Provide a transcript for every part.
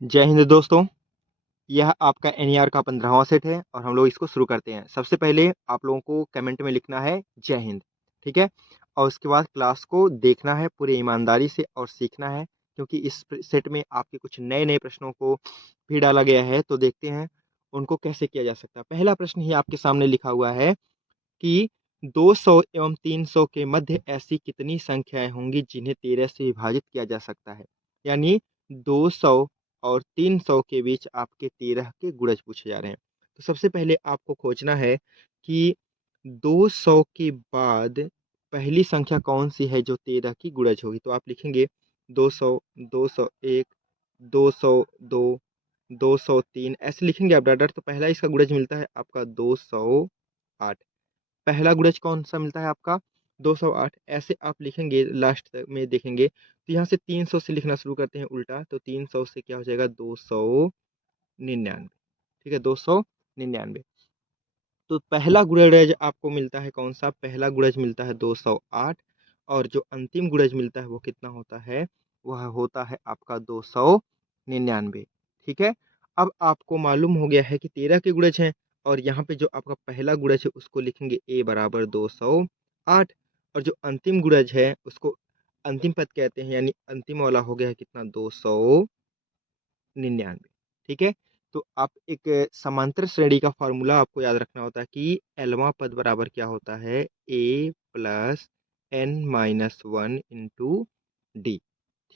जय हिंद दोस्तों। यह आपका एनईआर का 15वां सेट है और हम लोग इसको शुरू करते हैं। सबसे पहले आप लोगों को कमेंट में लिखना है जय हिंद, ठीक है। और उसके बाद क्लास को देखना है पूरी ईमानदारी से और सीखना है, क्योंकि इस सेट में आपके कुछ नए नए प्रश्नों को भी डाला गया है। तो देखते हैं उनको कैसे किया जा सकता है। पहला प्रश्न ही आपके सामने लिखा हुआ है कि 200 एवं 300 के मध्य ऐसी कितनी संख्याएं होंगी जिन्हें 13 से विभाजित किया जा सकता है। यानी 200 और 300 के बीच आपके 13 के गुणज पूछे जा रहे हैं। तो सबसे पहले आपको खोजना है कि 200 के बाद पहली संख्या कौन सी है जो 13 की गुणज होगी। तो आप लिखेंगे 200, 201, 202, 203 ऐसे लिखेंगे आप डाटा। तो पहला इसका गुणज मिलता है आपका 208। पहला गुणज कौन सा मिलता है आपका 208। ऐसे आप लिखेंगे, लास्ट तक में देखेंगे तो यहाँ से 300 से लिखना शुरू करते हैं उल्टा। तो 300 से क्या हो जाएगा 299, ठीक है 299। तो पहला गुणज आपको मिलता है कौन सा, पहला गुणज मिलता है 208 और जो अंतिम गुणज मिलता है वो कितना होता है, वह होता है आपका 299, ठीक है। अब आपको मालूम हो गया है कि 13 के गुणज हैं और यहाँ पे जो आपका पहला गुणज है उसको लिखेंगे a बराबर 208 और जो अंतिम गुणज है उसको अंतिम पद कहते हैं, यानी अंतिम वाला हो गया है कितना 299, ठीक है। तो आप एक समांतर श्रेणी का फॉर्मूला आपको याद रखना होता है कि एलवा पद बराबर क्या होता है a plus n minus one into D,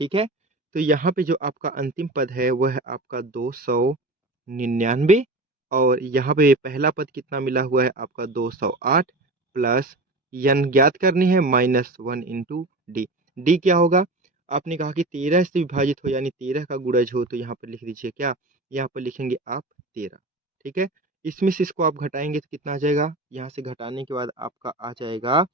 ठीक है। तो यहाँ पे जो आपका अंतिम पद है वह है आपका 299 और यहाँ पे पहला पद कितना मिला हुआ है आपका 208 प्लस n ज्ञात करनी है minus one into D. D क्या होगा, आपने कहा कि 13 से विभाजित हो यानी 13 का गुणज हो, तो यहाँ पर लिख दीजिए क्या, यहाँ पर लिखेंगे आप 13, ठीक है। इसमें से इसको आप घटाएंगे तो कितना आ जाएगा, यहाँ से घटाने के बाद आपका आ जाएगा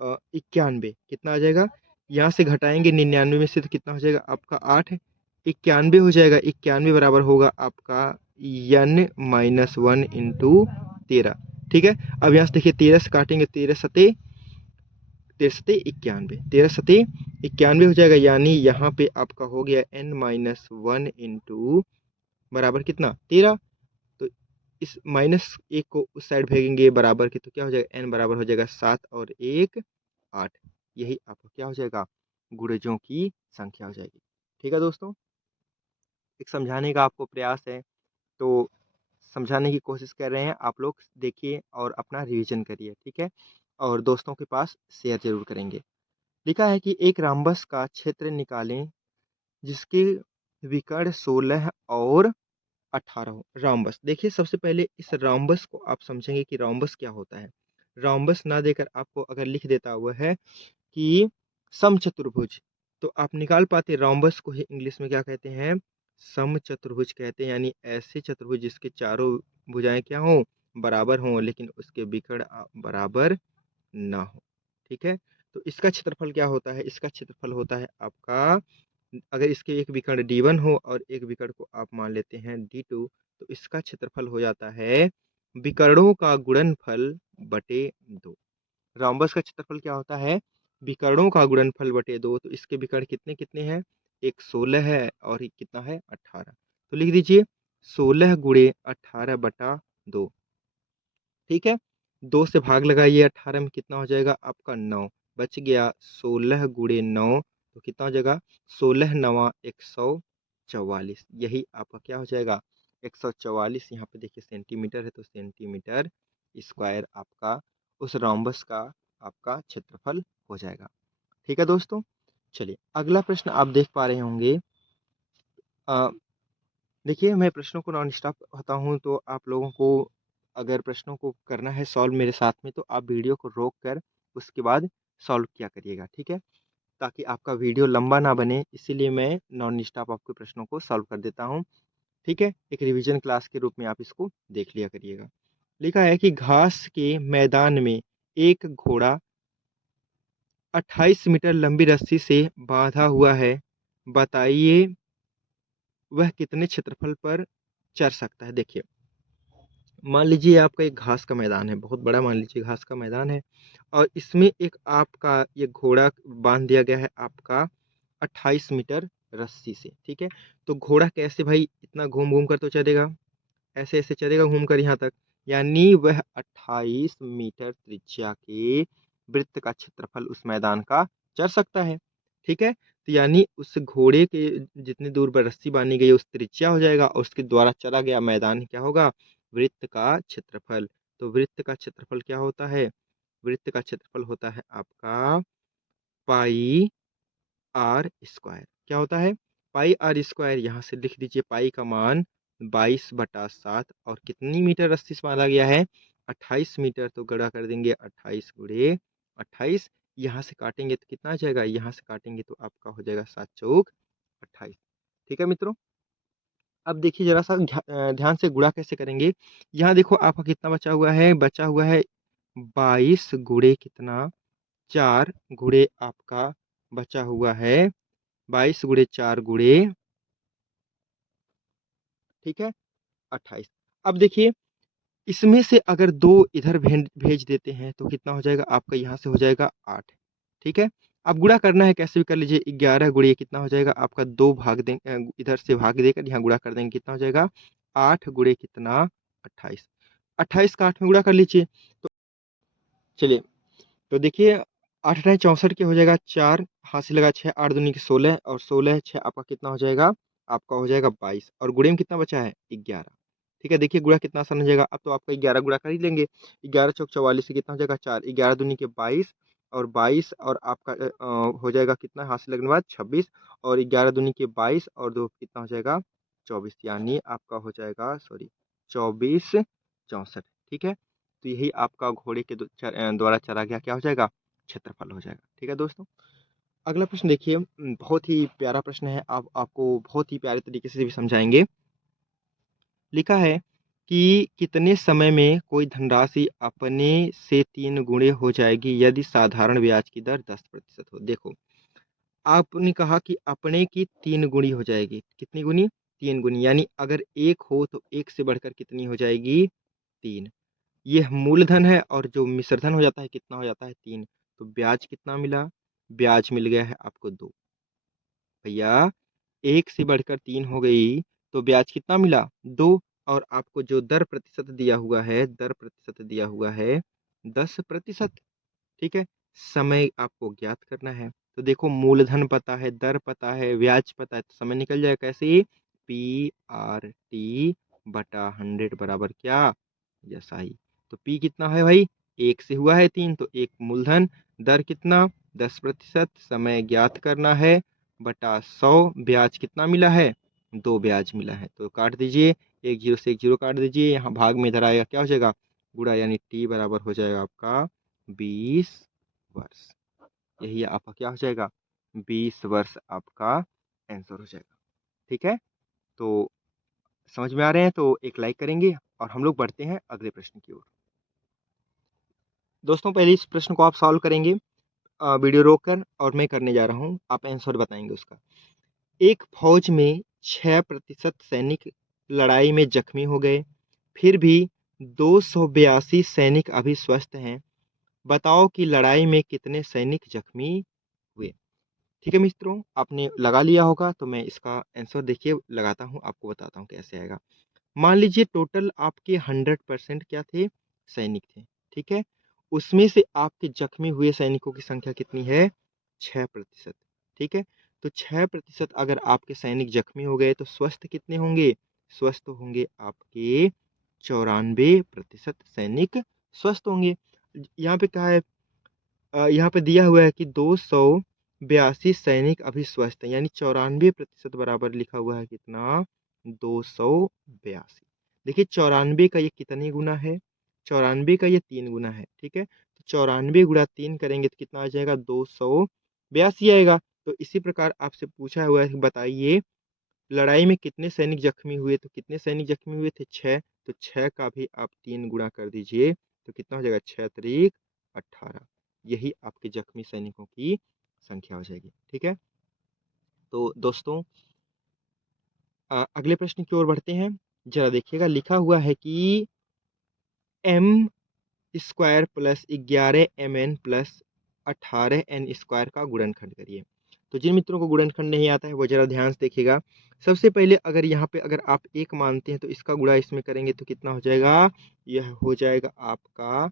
91। कितना आ जाएगा, यहाँ से घटाएंगे 99 में से तो कितना हो जाएगा आपका 8, 91 हो जाएगा। 91 बराबर होगा आपका n माइनस वन इंटू 13, ठीक है। अब यहाँ से देखिए 13 से काटेंगे, 13 सते 91, 13 सते 91 हो जाएगा, यानी यहाँ पे आपका हो गया n माइनस वन इंटू बराबर कितना 13। तो इस माइनस एक को उस साइड भेजेंगे बराबर के, तो क्या हो जाएगा n बराबर हो जाएगा 7 और 1 8। यही आपका क्या हो जाएगा, गुणजों की संख्या हो जाएगी, ठीक है दोस्तों। एक समझाने का आपको प्रयास है, तो समझाने की कोशिश कर रहे हैं आप लोग, देखिए और अपना रिवीजन करिए, ठीक है। और दोस्तों के पास शेयर जरूर करेंगे। लिखा है कि एक रामबस का क्षेत्र निकालें जिसके विकर्ण 16 और 18 हो। रामबस, देखिए सबसे पहले इस रामबस को आप समझेंगे कि रामबस क्या होता है। रामबस ना देकर आपको अगर लिख देता हुआ है कि समचतुर्भुज, तो आप निकाल पाते। रोम्बस को ही इंग्लिश में क्या कहते हैं, समचतुर्भुज कहते हैं, यानी ऐसे चतुर्भुज जिसके चारों भुजाएं क्या हो, बराबर हों लेकिन उसके विकर्ण बराबर ना हो, ठीक है। तो इसका क्षेत्रफल क्या होता है, इसका क्षेत्रफल होता है आपका, अगर इसके एक विकर्ण d1 हो और एक विकर्ण को आप मान लेते हैं d2, तो इसका क्षेत्रफल हो जाता है विकर्णों का गुणनफल बटे 2। रोम्बस का क्षेत्रफल क्या होता है, विकर्णों का गुणनफल बटे 2। तो इसके विकर्ण कितने कितने हैं, एक 16 है और एक कितना है 18। तो लिख दीजिए 16 गुणे 18 बटा 2, ठीक है। 2 से भाग लगाइए, 18 में कितना हो जाएगा आपका 9, बच गया 16 गुणे 9, तो कितना हो जाएगा 16 नवा 144। यही आपका क्या हो जाएगा 144। यहाँ पे देखिए सेंटीमीटर है तो सेंटीमीटर स्क्वायर आपका उस रोम्बस का आपका क्षेत्रफल हो जाएगा, ठीक है दोस्तों। चलिए अगला प्रश्न आप देख पा रहे होंगे। अ, देखिए मैं प्रश्नों को नॉन स्टॉप होता हूँ, तो आप लोगों को अगर प्रश्नों को करना है सॉल्व मेरे साथ में, तो आप वीडियो को रोक कर उसके बाद सॉल्व किया करिएगा, ठीक है। ताकि आपका वीडियो लंबा ना बने, इसीलिए मैं नॉन स्टॉप आपके प्रश्नों को सॉल्व कर देता हूँ, ठीक है। एक रिवीजन क्लास के रूप में आप इसको देख लिया करिएगा। लिखा है कि घास के मैदान में एक घोड़ा 28 मीटर लंबी रस्सी से बांधा हुआ है, बताइए वह कितने क्षेत्रफल पर चर सकता है। देखिए मान लीजिए आपका एक घास का मैदान है, बहुत बड़ा मान लीजिए घास का मैदान है, और इसमें एक आपका ये घोड़ा बांध दिया गया है आपका 28 मीटर रस्सी से। ठीक है, तो घोड़ा कैसे भाई इतना घूम घूम कर तो चलेगा, ऐसे ऐसे चलेगा घूम कर यहाँ तक, यानी वह 28 मीटर त्रिज्या के वृत्त का क्षेत्रफल उस मैदान का चढ़ सकता है। ठीक है, तो यानी उस घोड़े के जितनी दूर पर रस्सी बांधी गई उस त्रिज्या हो जाएगा, और उसके द्वारा चला गया मैदान क्या होगा, वृत्त का क्षेत्रफल। तो वृत्त का क्षेत्रफल क्या होता है, वृत्त का क्षेत्रफल होता है आपका पाई आर स्क्वायर। क्या होता है, पाई आर स्क्वायर। यहाँ से लिख दीजिए पाई का मान 22/7, और कितनी मीटर रस्सी से बांधा गया है, 28 मीटर। तो गणा कर देंगे 28 गुणे 28, यहाँ से काटेंगे तो कितना आ जाएगा, यहाँ से काटेंगे तो आपका हो जाएगा 7 चौक 28। ठीक है मित्रों, अब देखिए जरा सा ध्यान से गुणा कैसे करेंगे। यहाँ देखो आपका कितना बचा हुआ है, बचा हुआ है 22 गुणे कितना, 4 गुणे आपका बचा हुआ है 22 गुणे 4 गुणे, ठीक है, 28। अब देखिए इसमें से अगर 2 इधर भेज देते हैं तो कितना हो जाएगा आपका, यहाँ से हो जाएगा 8। ठीक है, अब गुणा करना है कैसे भी कर लीजिए, 11 गुणे कितना हो जाएगा आपका, 2 भाग देंगे, इधर से भाग देकर यहाँ गुणा कर देंगे, कितना हो जाएगा 8 गुणे कितना 28। 28 का 8 में गुणा कर लीजिए। तो चलिए, तो देखिए 8 8 64 के हो जाएगा, 4 हाथ से लगा 6, 8 दूनी की 16, और 16 6 आपका कितना हो जाएगा, आपका हो जाएगा 22, और गुणे में कितना बचा है 11। ठीक है, देखिए गुणा कितना आसान हो जाएगा, अब तो आपका 11 गुणा कर ही लेंगे, 11 चौक 44 से कितना हो जाएगा 4, 11 दूनी के 22, और 22 और आपका हो जाएगा कितना, हाथ से लगने के बाद 26, और 11 दूनी के 22 और 2 कितना हो जाएगा 24, यानी आपका हो जाएगा सॉरी 24 64। ठीक है, तो यही आपका घोड़े के द्वारा चला गया क्या हो जाएगा, क्षेत्रफल हो जाएगा। ठीक है दोस्तों, अगला प्रश्न देखिए, बहुत ही प्यारा प्रश्न है, आप आपको बहुत ही प्यारे तरीके से भी समझाएंगे। लिखा है कि कितने समय में कोई धनराशि अपने से 3 गुणे हो जाएगी यदि साधारण ब्याज की दर 10% हो। देखो आपने कहा कि अपने की 3 गुणी हो जाएगी, कितनी गुनी, 3 गुनी, यानी अगर 1 हो तो 1 से बढ़कर कितनी हो जाएगी, 3। ये मूलधन है, और जो मिश्रधन हो जाता है कितना हो जाता है, 3। तो ब्याज कितना मिला, ब्याज मिल गया है आपको 2। भैया 1 से बढ़कर 3 हो गई तो ब्याज कितना मिला, 2। और आपको जो दर प्रतिशत दिया हुआ है, दर प्रतिशत दिया हुआ है 10%। ठीक है, समय आपको ज्ञात करना है। तो देखो मूलधन पता है, दर पता है, ब्याज पता है, तो समय निकल जाएगा कैसे, पी आर टी बटा 100 बराबर क्या, यसाई। तो पी कितना है भाई, 1 से हुआ है 3, तो 1 मूलधन, दर कितना 10%, समय ज्ञात करना है, बटा 100, ब्याज कितना मिला है, 2 ब्याज मिला है। तो काट दीजिए, 1 जीरो से 1 जीरो काट दीजिए, यहाँ भाग में इधर आएगा क्या हो जाएगा, गुणा, यानी टी बराबर हो जाएगा आपका 20 वर्ष। यही आपका क्या हो जाएगा, 20 वर्ष आपका आंसर हो जाएगा। ठीक है, तो समझ में आ रहे हैं तो एक लाइक करेंगे, और हम लोग बढ़ते हैं अगले प्रश्न की ओर। दोस्तों पहले इस प्रश्न को आप सॉल्व करेंगे वीडियो रोककर, और मैं करने जा रहा हूँ, आप आंसर बताएंगे उसका। एक फौज में 6% सैनिक लड़ाई में जख्मी हो गए, फिर भी 282 सैनिक अभी स्वस्थ हैं। बताओ कि लड़ाई में कितने सैनिक जख्मी हुए। ठीक है मित्रों, आपने लगा लिया होगा, तो मैं इसका आंसर देखिए लगाता हूँ, आपको बताता हूँ कैसे आएगा। मान लीजिए टोटल आपके 100% क्या थे, सैनिक थे। ठीक है, उसमें से आपके जख्मी हुए सैनिकों की संख्या कितनी है, 6%। ठीक है, तो 6% अगर आपके सैनिक जख्मी हो गए तो स्वस्थ कितने होंगे, स्वस्थ होंगे आपके 94% सैनिक स्वस्थ होंगे। यहाँ पे कहा है, यहाँ पे दिया हुआ है कि 282 सैनिक अभी स्वस्थ हैं, यानी 94% बराबर लिखा हुआ है कितना, 282। देखिए 94 का ये कितने गुना है, 94 का ये 3 गुना है। ठीक है, तो 94 गुणा 3 करेंगे तो कितना आ जाएगा, 282 आएगा। तो इसी प्रकार आपसे पूछा हुआ है कि बताइए लड़ाई में कितने सैनिक जख्मी हुए, तो कितने सैनिक जख्मी हुए थे, 6। तो 6 का भी आप 3 गुणा कर दीजिए तो कितना हो जाएगा, 6 त्रिक 18। यही आपके जख्मी सैनिकों की संख्या हो जाएगी। ठीक है, तो दोस्तों अगले प्रश्न की ओर बढ़ते हैं। जरा देखिएगा, लिखा हुआ है कि m square plus 11 m n plus 18 n square का गुणनखंड करिए। तो जिन मित्रों को गुणनखंड नहीं आता है वो जरा ध्यान से देखिएगा। सबसे पहले अगर यहाँ पे अगर आप 1 मानते हैं तो इसका गुणा इसमें करेंगे तो कितना हो जाएगा? यह हो जाएगा आपका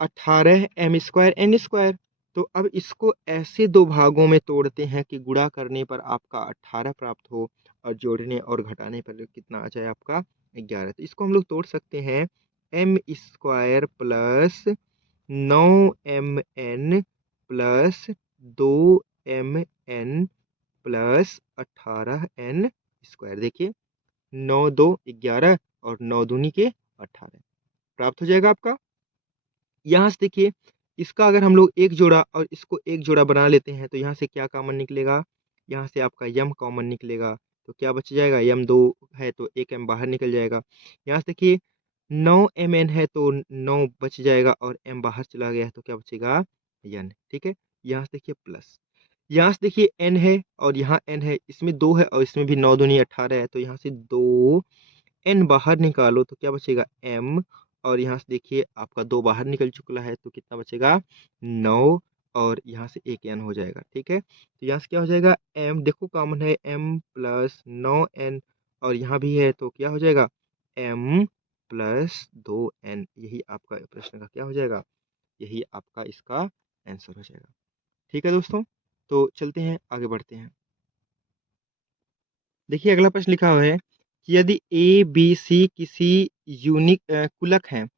18m² n²। तो अब इसको ऐसे 2 भागों में तोड़ते हैं कि गुणा करने पर आपका 18 प्राप्त हो और जोड़ने और घटाने पर कितना आ जाए आपका 11। तो इसको हम लोग तोड़ सकते हैं m² plus 9mn plus 2mn plus 18n²। देखिए 9 2 11 और 9 दूनी के 18 प्राप्त हो जाएगा आपका। यहाँ से देखिए इसका अगर हम लोग एक जोड़ा और इसको एक जोड़ा बना लेते हैं तो यहाँ से क्या कॉमन निकलेगा? यहाँ से आपका यम कॉमन निकलेगा। तो क्या बच जाएगा? यम 2 है तो एक एम बाहर निकल जाएगा। यहाँ से देखिए 9mn है तो 9 बच जाएगा और m बाहर चला गया है तो क्या बचेगा? n। ठीक है, यहाँ से देखिए प्लस, यहाँ से देखिए n है और यहाँ n है, इसमें 2 है और इसमें भी 9 दूनी 18 है तो यहाँ से 2 n बाहर निकालो तो क्या बचेगा? m। और यहाँ से देखिए आपका 2 बाहर निकल चुका है तो कितना बचेगा? 9 और यहाँ से एक n हो जाएगा। ठीक है, तो यहाँ से क्या हो जाएगा? m देखो कॉमन है m प्लस 9n और यहाँ भी है तो क्या हो जाएगा? m plus 2n। यही आपका प्रश्न का क्या हो जाएगा? यही आपका इसका आंसर हो जाएगा। ठीक है दोस्तों, तो चलते हैं आगे बढ़ते हैं। देखिए अगला प्रश्न लिखा हुआ है कि यदि ए बी सी किसी यूनिक कुलक हैं।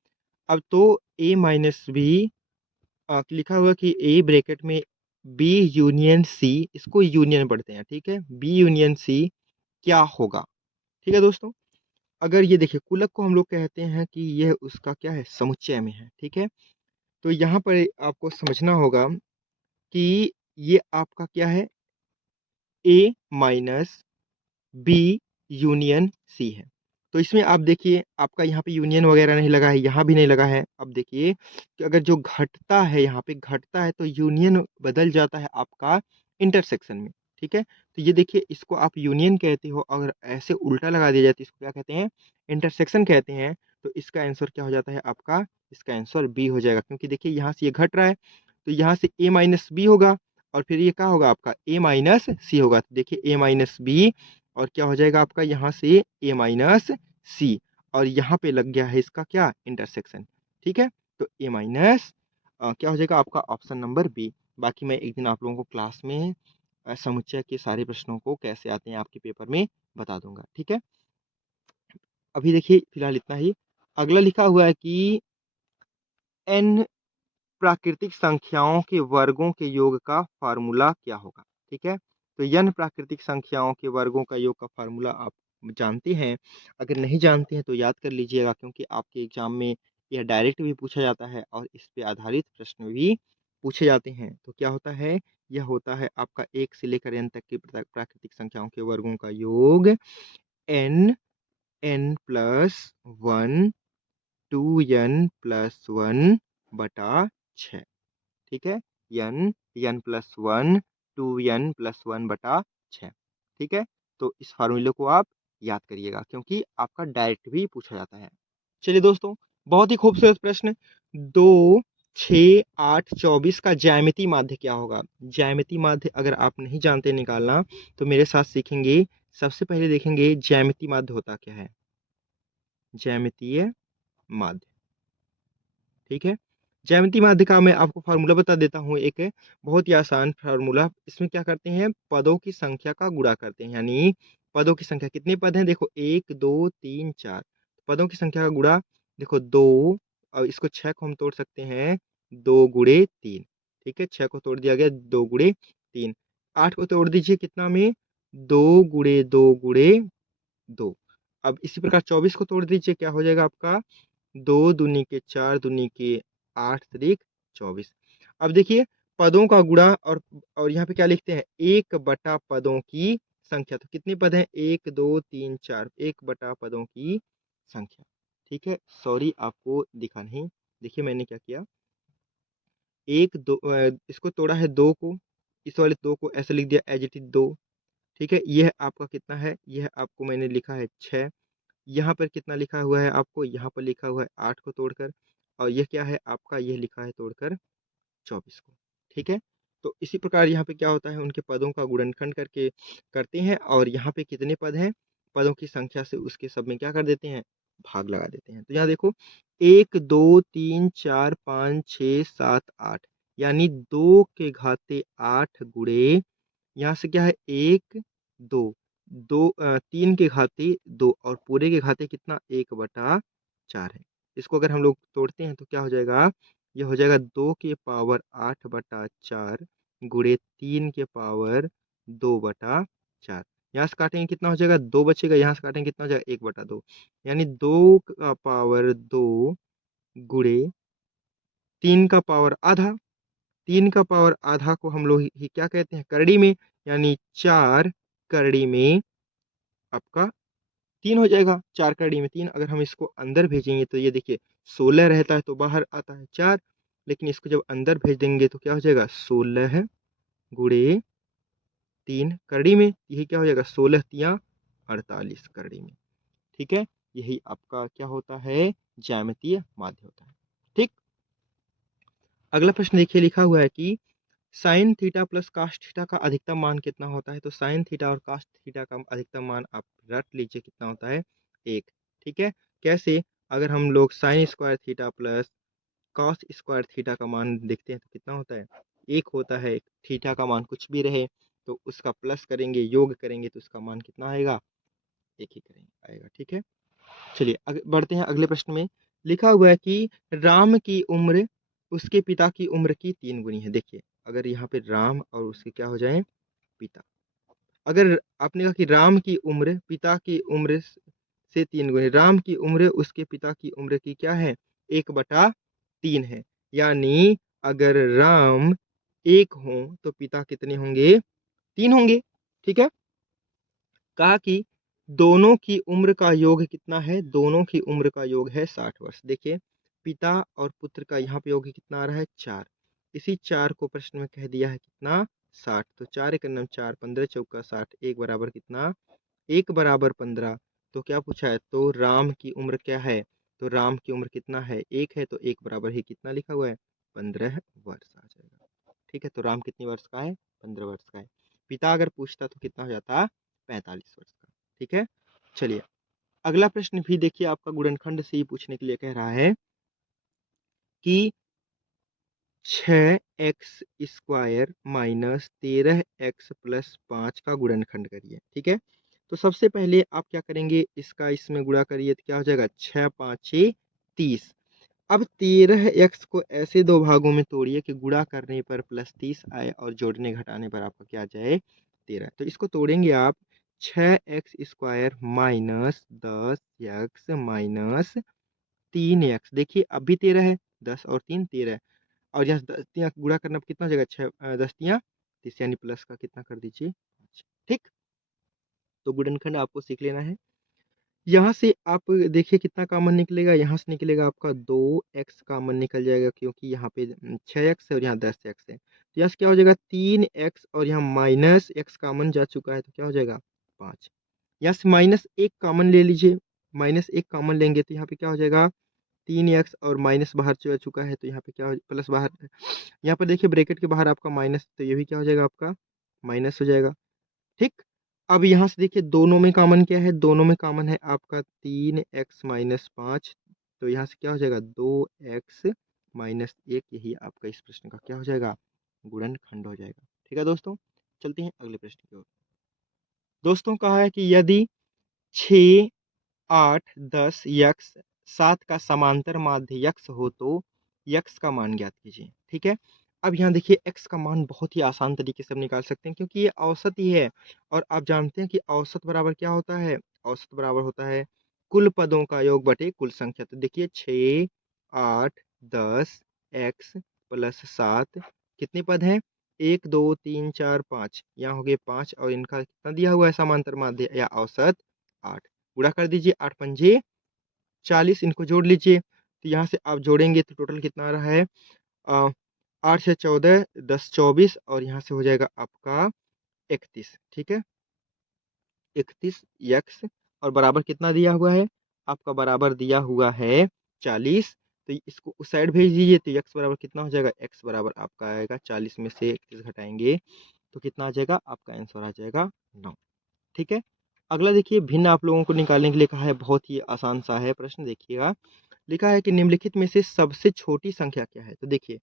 अब तो ए माइनस बी लिखा हुआ कि ए ब्रैकेट में बी यूनियन सी, इसको यूनियन पढ़ते हैं। ठीक है, बी यूनियन सी क्या होगा? ठीक है दोस्तों, अगर ये देखिए कुलक को हम लोग कहते हैं कि यह उसका क्या है? समुच्चय में है। ठीक है, तो यहाँ पर आपको समझना होगा कि ये आपका क्या है? ए माइनस बी यूनियन सी है। तो इसमें आप देखिए आपका यहाँ पे यूनियन वगैरह नहीं लगा है, यहाँ भी नहीं लगा है। अब देखिए कि अगर जो घटता है यहाँ पे घटता है तो यूनियन बदल जाता है आपका इंटरसेक्शन में। ठीक है, तो ये देखिए इसको आप यूनियन कहते हो, अगर ऐसे उल्टा लगा दिया जाए तो इसको क्या कहते हैं? इंटरसेक्शन कहते हैं। तो इसका आंसर क्या हो जाता है आपका? इसका आंसर बी हो जाएगा, क्योंकि देखिए यहाँ से ये घट रहा है तो यहाँ से ए माइनस बी होगा और फिर ये क्या होगा आपका? ए माइनस सी होगा। तो देखिए ए माइनस बी और क्या हो जाएगा आपका? यहाँ से ए माइनस सी और यहाँ पे लग गया है इसका क्या? इंटरसेक्शन। ठीक है, तो ए माइनस क्या हो जाएगा आपका? Option number B. बाकी मैं एक दिन आप लोगों को क्लास में समुच्चय के सारे प्रश्नों को कैसे आते हैं आपके पेपर में बता दूंगा। ठीक है, अभी देखिए फिलहाल इतना ही। अगला लिखा हुआ है कि एन प्राकृतिक संख्याओं के वर्गों के योग का फार्मूला क्या होगा? ठीक है, तो n प्राकृतिक संख्याओं के वर्गों का योग का फार्मूला आप जानते हैं। अगर नहीं जानते हैं तो याद कर लीजिएगा, क्योंकि आपके एग्जाम में यह डायरेक्ट भी पूछा जाता है और इस पे आधारित प्रश्न भी पूछे जाते हैं। तो क्या होता है? यह होता है आपका 1 से लेकर n तक की प्राकृतिक संख्याओं के वर्गों का योग n n plus 1 2n plus 1 बटा 6। ठीक है, n n plus 1 2n plus 1 बटा 6। ठीक है, तो इस फार्मूले को आप याद करिएगा क्योंकि आपका डायरेक्ट भी पूछा जाता है। चलिए दोस्तों, बहुत ही खूबसूरत प्रश्न। 2 6 8 24 का ज्यामितीय माध्य क्या होगा? ज्यामितीय माध्य अगर आप नहीं जानते निकालना तो मेरे साथ सीखेंगे। सबसे पहले देखेंगे ज्यामितीय माध्य होता क्या है। ज्यामितीय माध्य, ठीक है, ज्यामितीय माध्य का मैं आपको फार्मूला बता देता हूँ। एक बहुत ही आसान फार्मूला। इसमें क्या करते हैं? पदों की संख्या का गुणा करते हैं, यानी पदों की संख्या, कितने पद हैं? देखो 1 2 3 4, पदों की संख्या का गुणा। देखो 2 और इसको 6 को हम तोड़ सकते हैं 2 गुणे 3। ठीक है, 6 को तोड़ दिया गया 2 गुणे 3। 8 को तोड़ दीजिए कितना में? 2 गुणे 2 गुणे 2। अब इसी प्रकार 24 को तोड़ दीजिए, क्या हो जाएगा आपका? 2 दूनी के 4 दूनी के 8 त्रिक 24। अब देखिए पदों का गुणा और यहाँ पे क्या लिखते हैं? 1 बटा पदों की संख्या। तो कितने पद हैं? 1 2 3 4, 1 बटा पदों की संख्या। ठीक है, सॉरी आपको दिखा नहीं। देखिए मैंने क्या किया, एक दो इसको तोड़ा है 2 को, इस वाले 2 को ऐसे लिख दिया एज इट इज 2। ठीक है, यह आपका कितना है? यह आपको मैंने लिखा है 6। यहाँ पर कितना लिखा हुआ है आपको? यहाँ पर लिखा हुआ है 8 को तोड़कर, और यह क्या है आपका? यह लिखा है तोड़कर 24 को। ठीक है, तो इसी प्रकार यहाँ पे क्या होता है, उनके पदों का गुणनखंड करके करते हैं और यहाँ पे कितने पद हैं, पदों की संख्या से उसके सब में क्या कर देते हैं, भाग लगा देते हैं। तो यहाँ देखो 1 2 3 4 5 6 7 8 यानी 2 के घाते 8 गुणे यहाँ से क्या है 1 2 3 के घाते 2 और पूरे के घाते कितना 1/4 है। इसको अगर हम लोग तोड़ते हैं तो क्या हो जाएगा, ये हो जाएगा 2 के पावर 8/4 गुणे 3 के पावर 2/4। यहाँ से काटेंगे कितना हो जाएगा 2 बचेगा, यहाँ से काटेंगे कितना हो जाएगा 1/2 यानी 2 का पावर 2 गुणे 3 का पावर आधा। 3 का पावर आधा को हम लोग ही क्या कहते हैं करड़ी में, यानी 4 करड़ी में आपका 3 हो जाएगा। 4 करड़ी में 3 अगर हम इसको अंदर भेजेंगे तो ये देखिए 16 रहता है तो बाहर आता है 4, लेकिन इसको जब अंदर भेज देंगे तो क्या हो जाएगा 16 गुणे 3 करड़ी में, यही क्या हो जाएगा 16 तिया 48 करड़ी में। ठीक है, यही आपका क्या होता है ज्यामितीय माध्य होता है। ठीक, अगला प्रश्न देखिए लिखा हुआ है कि sine theta plus cos theta का अधिकतम मान कितना होता है। तो साइन थीटा और कास थीटा का अधिकतम मान आप रट लीजिए कितना होता है 1। ठीक है, कैसे, अगर हम लोग sine square theta plus cos square theta का मान देखते हैं तो कितना होता है 1 होता है। थीटा का मान कुछ भी रहे तो उसका प्लस करेंगे, योग करेंगे तो उसका मान कितना आएगा 1 ही करेंगे आएगा। ठीक है, चलिए बढ़ते हैं अगले प्रश्न में। लिखा हुआ है कि राम की उम्र उसके पिता की उम्र की 3 गुनी है। देखिए अगर यहाँ पे राम और उसके क्या हो जाए पिता, अगर आपने कहा कि राम की उम्र पिता की उम्र से 3 गुनी, राम की उम्र उसके पिता की उम्र की क्या है 1/3 है। यानी अगर राम 1 हो तो पिता कितने होंगे 3 होंगे। ठीक है, कहा कि दोनों की उम्र का योग कितना है, दोनों की उम्र का योग है 60 वर्ष। देखिए पिता और पुत्र का यहाँ पे योग कितना आ रहा है 4, इसी 4 को प्रश्न में कह दिया है कितना 60। तो 4 एक नम 4 15 चौका 60 1 बराबर कितना 1 बराबर 15। तो क्या पूछा है, तो राम की उम्र क्या है, तो राम की उम्र कितना है 1 है तो 1 बराबर ही कितना लिखा हुआ है 15 वर्ष आ जाएगा। ठीक है, तो राम कितनी वर्ष का है 15 वर्ष का है। पिता अगर पूछता तो कितना हो जाता 45 वर्ष का। ठीक है, चलिए अगला प्रश्न भी देखिए आपका गुणनखंड से ही पूछने के लिए कह रहा है कि 6x square minus 13x plus 5 का गुणनखंड करिए। ठीक है, तो सबसे पहले आप क्या करेंगे, इसका इसमें गुणा करिए तो क्या हो जाएगा 6 5 30। अब 13x को ऐसे दो भागों में तोड़िए कि गुणा करने पर प्लस 30 आए और जोड़ने घटाने पर आपका क्या आ जाए 13। तो इसको तोड़ेंगे आप 6x square minus 10x minus 3x। देखिए अब भी 13 है, 10 और 3 13 और यहाँ 10 तियाँ गुणा करना कितना हो जाएगा 6 10 तियाँ 30 यानी प्लस का कितना कर दीजिए 5। ठीक, तो गुणनखंड आपको सीख लेना है। यहाँ से आप देखिए कितना कॉमन निकलेगा, यहाँ से निकलेगा आपका 2x कॉमन निकल जाएगा क्योंकि यहाँ पे 6x है और यहाँ 10x है। तो यहाँ से क्या हो जाएगा 3x और यहाँ माइनस x कॉमन जा चुका है तो क्या हो जाएगा 5। यहाँ से माइनस 1 कॉमन ले लीजिए, माइनस 1 कॉमन लेंगे तो यहाँ पे क्या हो जाएगा 3x और माइनस बाहर चुका है तो यहाँ पे क्या हो प्लस बाहर, यहाँ पर देखिए ब्रैकेट के बाहर आपका माइनस तो ये भी क्या हो जाएगा आपका माइनस हो जाएगा। ठीक, अब यहाँ से देखिए दोनों में कॉमन क्या है, दोनों में कॉमन है आपका 3x माइनस 5। तो यहाँ से क्या हो जाएगा 2x माइनस 1, यही आपका इस प्रश्न का क्या हो जाएगा गुणनखंड हो जाएगा। ठीक है दोस्तों, चलते हैं अगले प्रश्न की ओर। दोस्तों कहा है कि यदि 6 8 10 यक्स 7 का समांतर माध्य यक्स हो तो यक्स का मान ज्ञात कीजिए। ठीक है, अब यहाँ देखिए एक्स का मान बहुत ही आसान तरीके से हम निकाल सकते हैं क्योंकि ये औसत ही है और आप जानते हैं कि औसत बराबर क्या होता है, औसत बराबर होता है कुल पदों का योग बटे कुल संख्या। तो देखिए 6 8 10 एक्स प्लस 7 कितने पद हैं 1 2 3 4 5, यहाँ हो गए 5 और इनका कितना दिया हुआ है समांतर माध्य या औसत 8। गुणा कर दीजिए 8 पंजे 40, इनको जोड़ लीजिए तो यहाँ से आप जोड़ेंगे तो टोटल कितना आ रहा है 8 से 14 10 24 और यहाँ से हो जाएगा आपका 31। ठीक है, 31 यक्स और बराबर कितना दिया हुआ है आपका बराबर दिया हुआ है 40। तो इसको उस साइड भेज दीजिए, तो x बराबर कितना हो जाएगा, x बराबर आपका आएगा 40 में से 31 घटाएंगे तो कितना आ जाएगा, आपका आंसर आ जाएगा 9। ठीक है। अगला देखिए, भिन्न आप लोगों को निकालने के लिए कहा है, बहुत ही आसान सा है प्रश्न। देखिएगा, लिखा है कि निम्नलिखित में से सबसे छोटी संख्या क्या है। तो देखिए,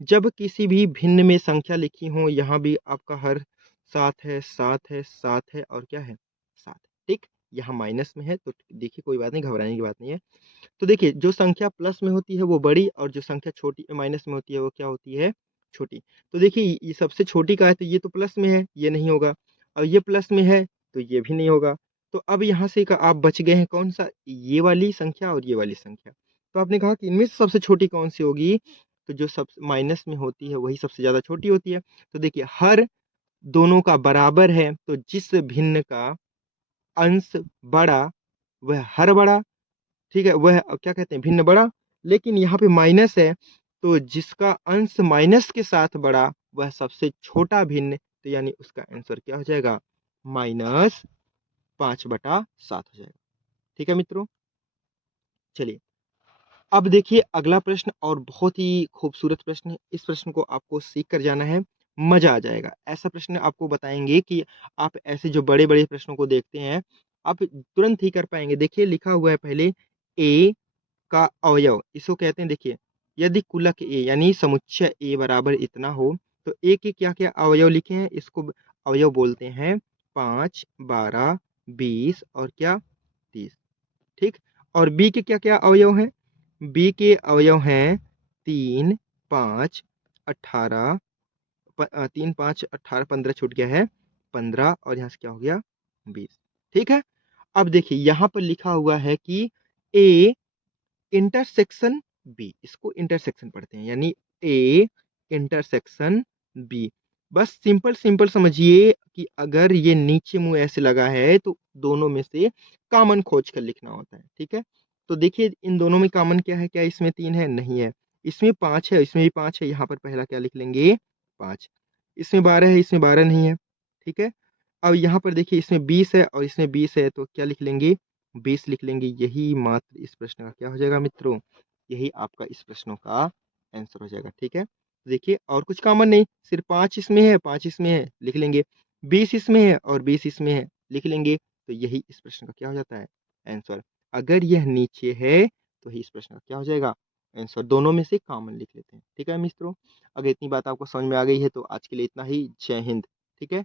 जब किसी भी भिन्न में संख्या लिखी हो, यहाँ भी आपका हर 7 है, 7 है, 7 है और क्या है, 7। ठीक, यहाँ माइनस में है तो देखिए कोई बात नहीं, घबराने की बात नहीं है। तो देखिए, जो संख्या प्लस में होती है वो बड़ी, और जो संख्या छोटी माइनस में होती है वो क्या होती है, छोटी। तो देखिए, ये सबसे छोटी का है तो ये तो प्लस में है, ये नहीं होगा, और ये प्लस में है तो ये भी नहीं होगा। तो अब यहाँ से आप बच गए हैं कौन सा, ये वाली संख्या और ये वाली संख्या। तो आपने कहा कि इनमें से सबसे छोटी कौन सी होगी, तो जो सब माइनस में होती है वही सबसे ज़्यादा छोटी होती है। तो देखिए, हर दोनों का बराबर है, तो जिस भिन्न का अंश बड़ा वह हर बड़ा, ठीक है, वह क्या कहते हैं, भिन्न बड़ा। लेकिन यहाँ पे माइनस है, तो जिसका अंश माइनस के साथ बड़ा वह सबसे छोटा भिन्न, तो यानी उसका आंसर क्या हो जाएगा, -5/7 हो जाएगा। ठीक है मित्रों, चलिए अब देखिए अगला प्रश्न, और बहुत ही खूबसूरत प्रश्न है। इस प्रश्न को आपको सीख कर जाना है, मजा आ जाएगा। ऐसा प्रश्न आपको बताएंगे कि आप ऐसे जो बड़े बड़े प्रश्नों को देखते हैं आप तुरंत ही कर पाएंगे। देखिए, लिखा हुआ है पहले, ए का अवयव, इसको कहते हैं, देखिए, यदि कुलक ए यानी समुच्चय ए बराबर इतना हो, तो ए के क्या क्या अवयव लिखे हैं, इसको अवयव बोलते हैं 5, 12, 20 और क्या, 30। ठीक, और बी के क्या क्या अवयव हैं, बी के अवयव हैं 3, 5, 18, 3, 5, 18, 15 छूट गया है 15, और यहाँ से क्या हो गया, 20। ठीक है। अब देखिए, यहाँ पर लिखा हुआ है कि ए इंटरसेक्शन बी, इसको इंटरसेक्शन पढ़ते हैं, यानी ए इंटरसेक्शन बी। बस सिंपल सिंपल समझिए कि अगर ये नीचे मुंह ऐसे लगा है तो दोनों में से कॉमन खोज कर लिखना होता है। ठीक है, तो देखिए इन दोनों में कॉमन क्या है, क्या इसमें 3 है, नहीं है, इसमें 5 है, इसमें भी 5 है, यहाँ पर पहला क्या लिख लेंगे, 5। इसमें 12 है, इसमें 12 नहीं है। ठीक है, अब यहाँ पर देखिए, इसमें 20 है और इसमें 20 है, तो क्या लिख लेंगे, 20 लिख लेंगे। यही मात्र इस प्रश्न का क्या हो जाएगा मित्रों, यही आपका इस प्रश्नों का आंसर हो जाएगा। ठीक है, देखिए और कुछ कॉमन नहीं, सिर्फ 5 इसमें है, 5 इसमें है, लिख लेंगे, 20 इसमें है और 20 इसमें है, लिख लेंगे। तो यही इस प्रश्न का क्या हो जाता है, आंसर। अगर यह नीचे है तो ही इस प्रश्न का क्या हो जाएगा, आंसर। दोनों में से कॉमन लिख लेते हैं। ठीक है मित्रों, अगर इतनी बात आपको समझ में आ गई है तो आज के लिए इतना ही। जय हिंद। ठीक है।